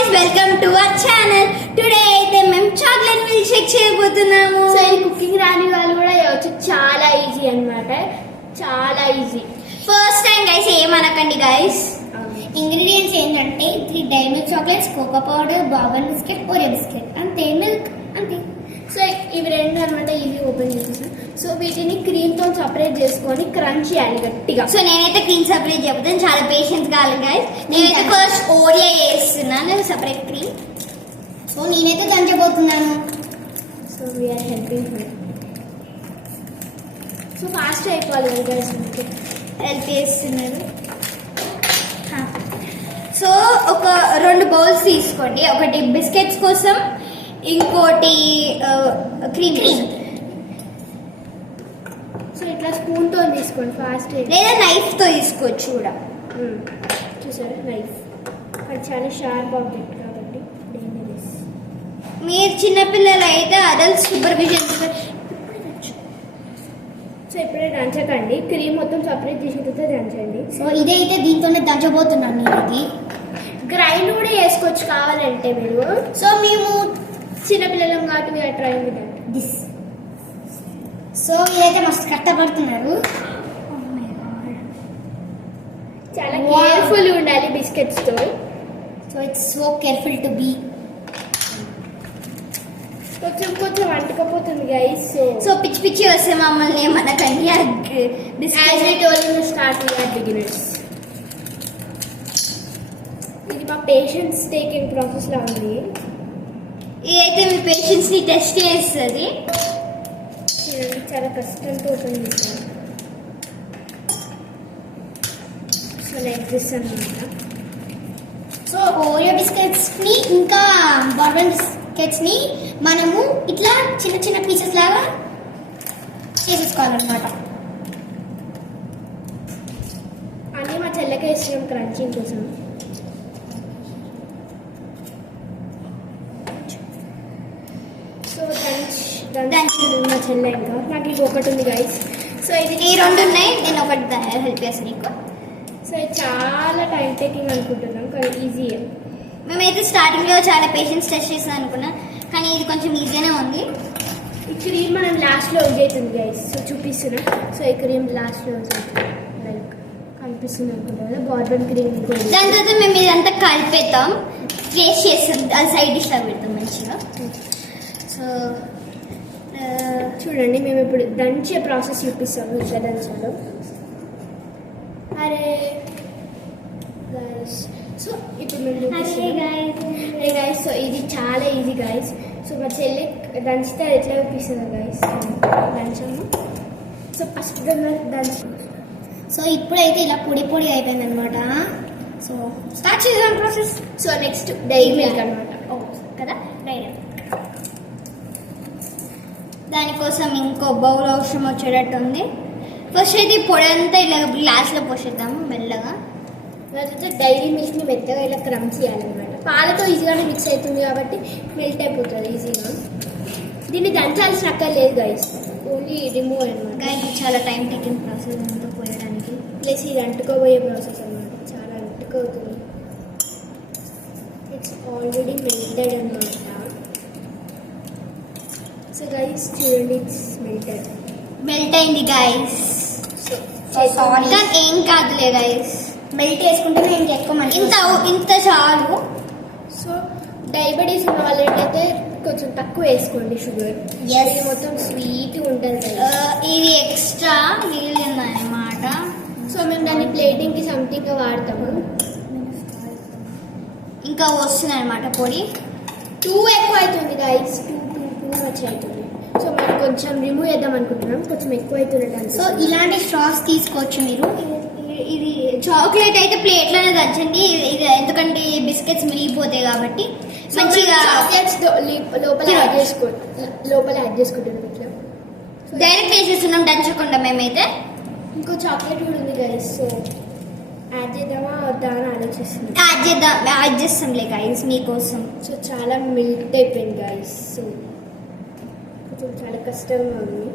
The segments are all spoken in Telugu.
guys, welcome to our channel. Today అయితే మేము చాక్లెట్ మిల్క్ షేక్ చేయబోతున్నాము. సో ఈ కుకింగ్ రాని వాళ్ళు కూడా చేయవచ్చు. చాలా ఈజీ అన్నమాట, చాలా ఈజీ. ఫస్ట్ టైం గైస్ ఏమనకండి గైస్. ఇంగ్రీడియంట్స్ ఏంటంటే 3 Dairy Milk chocolates, cocoa powder, Bourbon biscuit, Oreo biscuit, అంతే మిల్క్ అంతే. సో ఇవి రెండు అనమాట, ఈజీ ఓపెన్ చేసేసాను. సో వీటిని క్రీమ్ తో సపరేట్ చేసుకొని క్రంచ్ చేయాలి గట్టిగా. సో నేనైతే క్రీమ్ సపరేట్ చెప్తాను, చాలా పేషెన్స్ కావాలి గైస్. నేనైతే ఫస్ట్ ఓరియో వేస్తున్నాను, సపరేట్ క్రీమ్. సో నేనైతే దంచబోతున్నాను. So we're helping her. So fast అయిపోవాలి గైస్, హెల్ప్ చేస్తున్నారు. సో ఒక 2 బౌల్స్ తీసుకోండి, ఒకటి బిస్కెట్స్ కోసం, ఇంకోటి క్రీమ్. సో ఇట్లా స్పూన్ తో తీసుకోండి ఫాస్ట్, లేదా నైఫ్ తో తీసుకోవచ్చు కూడా. చూసారా నైఫ్, అది చాలా షార్ప్ ఆబ్జెక్ట్ కాబట్టి డేంజరస్. మీరు చిన్నపిల్లలు అయితే అడల్ట్ సూపర్విజన్. సో ఇప్పుడే దంచకండి, క్రీమ్ మొత్తం సపరేట్ చేసిన తర్వాత దంచండి. సో ఇదైతే దీంతోనే దంచబోతున్నాను నేను. ఇది గ్రైండ్ కూడా చేసుకోవచ్చు కావాలంటే మీరు. సో మేము చిన్నపిల్లలం కాబట్టి మీరు ట్రైంగ్ దట్ దిస్. సో ఇదైతే మస్తు కష్టపడుతున్నారు. చాలా కేర్ఫుల్ ఉండాలి బిస్కెట్స్ తో. So it's so careful to be. కొంచెం అంటుకపోతుంది గైస్. సో పిచ్చి పిచ్చి వస్తే మమ్మల్ని ఏమనకండి. Start beginners. ఇది మా పేషెన్స్ టేకింగ్ ప్రాసెస్ లా ఉంది. ఇదైతే మీ పేషెన్స్ ని టెస్ట్ చేస్తుంది. చాలా కష్టంతో ఓపెన్ చేశాను. సో లైక్ దిస్ అన్నమాట. సో ఓరియో బిస్కెట్స్ ని ఇంకా బార్బన్ బిస్కెట్స్ ని మనము ఇట్లా చిన్న చిన్న పీసెస్ లాగా చేసేసుకోవాలన్నమాట. అన్నీ మా చెల్లెకే ఇష్టం క్రంచింగ్ కోసం. సో మా చెల్లె ఇంకా నాకు ఇది ఒకటి ఉంది గైస్. సో ఇది ఈ 2 ఉన్నాయి, నేను ఒకటి హెల్ప్ చేస్తాను నీకు. సో ఇది చాలా టైం టేకింగ్ అనుకుంటున్నాం కానీ ఈజీ. మేమైతే స్టార్టింగ్ లో చాలా పేషెన్స్ టెస్ట్ చేస్తాం అనుకున్నా, కానీ ఇది కొంచెం ఈజీగానే ఉంది. ఈ క్రీమ్ మనం లాస్ట్ లో యూజ్ అవుతుంది గైస్. సో చూపిస్తున్నా. సో ఈ క్రీమ్ లాస్ట్ లో యూజ్ అవుతుంది, లైక్ కనిపిస్తుంది అనుకుంటా కదా, బార్బన్ క్రీమ్. దాని తర్వాత మేము ఇదంతా కలిపేద్దాం, టేస్ట్ చేస్తాం, అది సైడ్ డిష్ లాగా పెడతాం మంచిగా. సో చూడండి, మేము ఇప్పుడు దంచే ప్రాసెస్ చూపిస్తాము, ఇట్లా దంచాలో. అరే గైస్, సో ఇప్పుడు మేము గైస్. సో ఇది చాలా ఈజీ గైస్. సో మా చెల్లి దంచితే అది ఎట్లా చూపిస్తుంది గైస్. దంచాము. సో ఫస్ట్ దంచి. సో ఇప్పుడైతే ఇలా పొడి పొడి అయిపోయింది అనమాట. సో స్టార్ట్ చేద్దాం process. So next dairy milk అనమాట కదా. డైరీ దానికోసం ఇంకో బౌల్ అవసరం వచ్చేటట్టు ఉంది. ఫస్ట్ అయితే ఈ పొడి అంతా ఇలా గ్లాస్లో పోసేద్దాము మెల్లగా. తర్వాత డైరీ మిల్క్ని మెత్తగా ఇలా క్రమ్ చేయాలన్నమాట. పాలతో ఈజీగానే మిక్స్ అవుతుంది కాబట్టి మెల్ట్ అయిపోతుంది ఈజీగా. దీన్ని దంచాల్సిన అక్కర్లేదు గైస్, ఓన్లీ రిమూవ్ అనమాట. గైస్ చాలా టైం టేకింగ్ ప్రాసెస్ అంతా పోయడానికి. ప్లస్ ఇది అంటుకోబోయే ప్రాసెస్ అనమాట, చాలా అంటుకోవుతుంది. ఇట్స్ ఆల్రెడీ మెల్టెడ్ అనమాట. సో గైస్ చూడండి, ఇట్స్ మెల్ట్ అయింది గైస్. కానీ ఏం కాదులే గైస్, మెల్ట్ చేసుకుంటే ఇంకా ఎక్కువ ఇంత చాలు. సో డయాబెటీస్ ఉన్న వాళ్ళైతే కొంచెం తక్కువ వేసుకోండి షుగర్. ఇది మొత్తం స్వీట్ ఉంటుంది. ఇది ఎక్స్ట్రా మిగిలింది అన్నమాట. సో మేము దాన్ని ప్లేటింగ్కి సంథింగ్ వాడతాము. ఇంకా వస్తుంది అనమాట పొడి. 2 ఎక్కువ అవుతుంది గైస్, 2 మచ్ అవుతుంది. సో మనం కొంచెం రిమూవ్ చేద్దాం అనుకుంటున్నాం, కొంచెం ఎక్కువ అవుతున్నట్టు. సో ఇలాంటి స్ట్రాస్ తీసుకోవచ్చు మీరు. ఇది చాక్లెట్ అయితే ప్లేట్లోనే దంచండి, ఇది ఎందుకంటే బిస్కెట్స్ మిగిలిపోతాయి కాబట్టి మంచిగా. చాక్లెట్స్ లోపల యాడ్ చేసుకుంటున్నాం ఇట్లా. డైరెక్ట్ వేసేస్తున్నాం దంచకుండా మేమైతే. ఇంకో చాక్లెట్ కూడా ఉంది గైస్. సో యాడ్ చేద్దామా వద్దా అని ఆలోచిస్తుంది. యాడ్ చేస్తాంలే గైస్ మీకోసం. సో చాలా మిల్ట్ అయిపోయింది గైస్. సో కొంచెం చాలా కష్టంగా ఉంది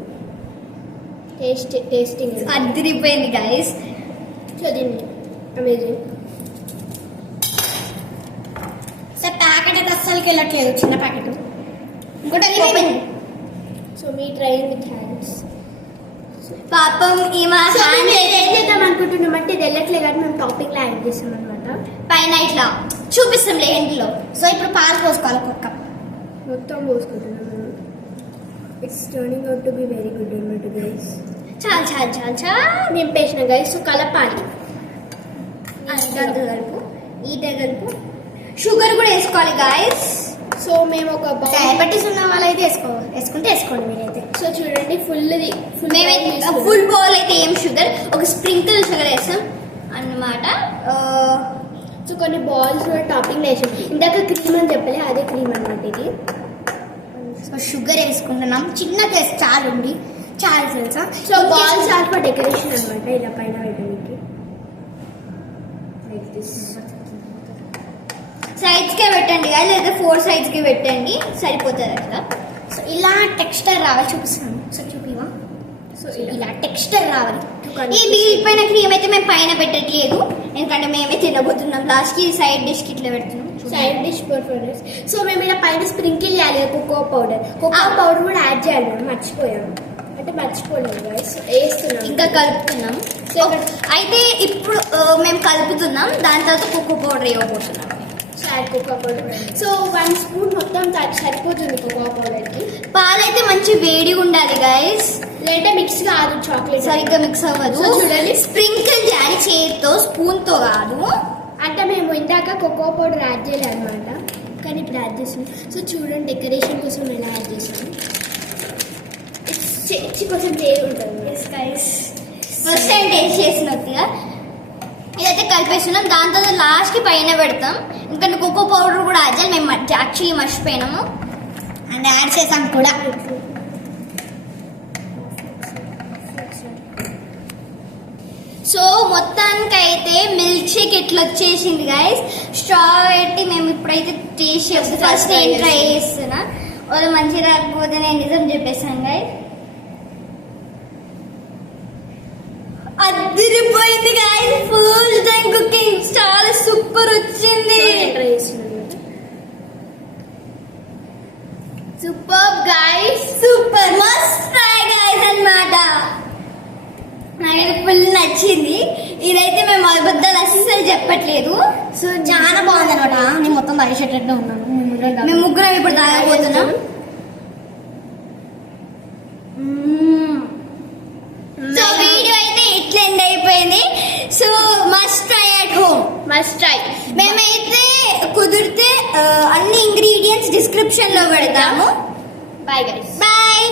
టేస్టింగ్. అదిరిపోయింది గైస్. సో దీన్ని అమేజింగ్. సో నాకైతే అస్సలకి వెళ్ళట్లేదు చిన్న ప్యాకెట్. ఇంకోటి so me train with hands. పాపం ఈమె హ్యాండ్ ఏం చేద్దాం అనుకుంటున్నామంటే ఇది వెళ్ళట్లేదు కానీ మేము టాపింగ్ లో యాడ్ చేస్తాం అనమాట. పైన ఇట్లా చూపిస్తాంలే ఎండ్లో. సో ఇప్పుడు పాలు పోసుకోవాలి ఒక్కొక్క. మొత్తం పోసుకుంటున్నాము. It's turning out to be very good అన్నమాట గైస్. చాలు చాలు చాలు చాలు నింపేసిన గైస్. సో కలపాలి. కలుపు ఈ కలుపు. షుగర్ కూడా వేసుకోవాలి గాయస్. సో మేము ఒక డయాబెటీస్ ఉన్న వాళ్ళైతే వేసుకుంటే వేసుకోండి మీరైతే. సో చూడండి మేమైతే ఫుల్ బౌల్ అయితే ఏం షుగర్, ఒక స్ప్రింకిల్ షుగర్ వేస్తాం అన్నమాట. సో కొన్ని బాల్స్ కూడా టాపింగ్ వేసాం. ఇందాక క్రీమ్ అని చెప్పలే, అదే క్రీమ్ అన్నమాట ఇది. సో షుగర్ వేసుకుంటున్నాం. చిన్న కేసు చాలు ఉంది, చాలు తెలుసా. So balls are for decoration అనమాట. ఇలా పైన పెట్టడానికి లైక్ దిస్. సైడ్స్ కే పెట్టండి లేదా 4 sides కి పెట్టండి, సరిపోతుంది అట్లా. సో ఇలా టెక్స్చర్ రావాలి, చూపిస్తాను. సో చూపివా. సో ఇలా టెక్స్చర్ రావాలి. ఈ మిగిలిపోయిన క్రీమ్ అయితే మేము పైన పెట్టట్లేదు, ఎందుకంటే మేమే తినబోతున్నాం. లాస్ట్ కి సైడ్ డిష్ కి ఇట్లా పెడుతున్నాం. Side dish performance. సో మేము ఇలా పైన స్ప్రింకిల్ చేయాలి కోకో పౌడర్. కోకో పౌడర్ కూడా యాడ్ చేయాలి. మేము మర్చిపోయాము, అంటే మర్చిపోలేదు గైస్. వేస్తున్నాం, ఇంకా కలుపుతున్నాం. అయితే ఇప్పుడు మేము కలుపుతున్నాం, దాని తర్వాత కోకో పౌడర్ వేయబోతున్నాం. Cocoa powder. సో 1 spoon మొత్తం సరిపోతుంది కోకో పౌడర్ కి. పాలైతే మంచి వేడిగా ఉండాలి గైస్, లేదా మిక్స్ కాదు, చాక్లెట్ సరిగ్గా మిక్స్ అవ్వదు. సో చూడండి, స్ప్రింకిల్ చేయాలి చేతితో, స్పూన్ తో కాదు. అంటే మేము ఇందాక కోకో పౌడర్ యాడ్ చేయలేదు అనమాట, కానీ ఇప్పుడు యాడ్ చేస్తున్నాం. సో చూడండి డెకరేషన్ కోసం ఎలా యాడ్ చేసాము. కొంచెం చేయి ఉంటుంది గైస్. ఫస్ట్ టైం టేస్ట్ చేసినట్టుగా ఇదైతే కలిపేస్తున్నాం. దాని తర్వాత లాస్ట్ కి పైన పెడతాం, ఎందుకంటే కోకో పౌడర్ కూడా యాడ్ చేయాలి. మేము యాక్చువల్లీ మర్చిపోయినాము అండ్ యాడ్ చేసాం కూడా. సో మొత్తానికైతే మిల్క్ షేక్ ఎట్లా వచ్చేసింది గైస్. స్ట్రా పెట్టి మేము ఇప్పుడైతే టేస్ట్ చేస్తాం. ఫస్ట్ నేను ట్రై చేస్తున్నా, వాళ్ళు మంచి రాకపోతే నేను నిజం చెప్పేస్తాను గైస్. అదిరిపోయింది గైస్, ఫుల్ టైం కుకింగ్, చాలా సూపర్ వచ్చింది. ట్రై చేస్తున్నాం. Super guys, super must try guys అన్నమాట. నాకైతే ఫుల్ నచ్చింది. ఇదైతే మేము అబద్ధాలు అస్సలు చెప్పట్లేదు. సో చాలా బాగుంది అనమాట. నేను మొత్తం తాగేసేటట్టు ఉన్నాను. మేము ముగ్గురం ఇప్పుడు తాగబోతున్నాం. సో వీడియో అయితే ఇట్లా ఎండ్ అయిపోయింది. So must try at home, must try. మేమైతే కుదిరితే అన్ని ఇంగ్రీడియంట్స్ డిస్క్రిప్షన్ లో పెడతాము. Bye guys. బాయ్.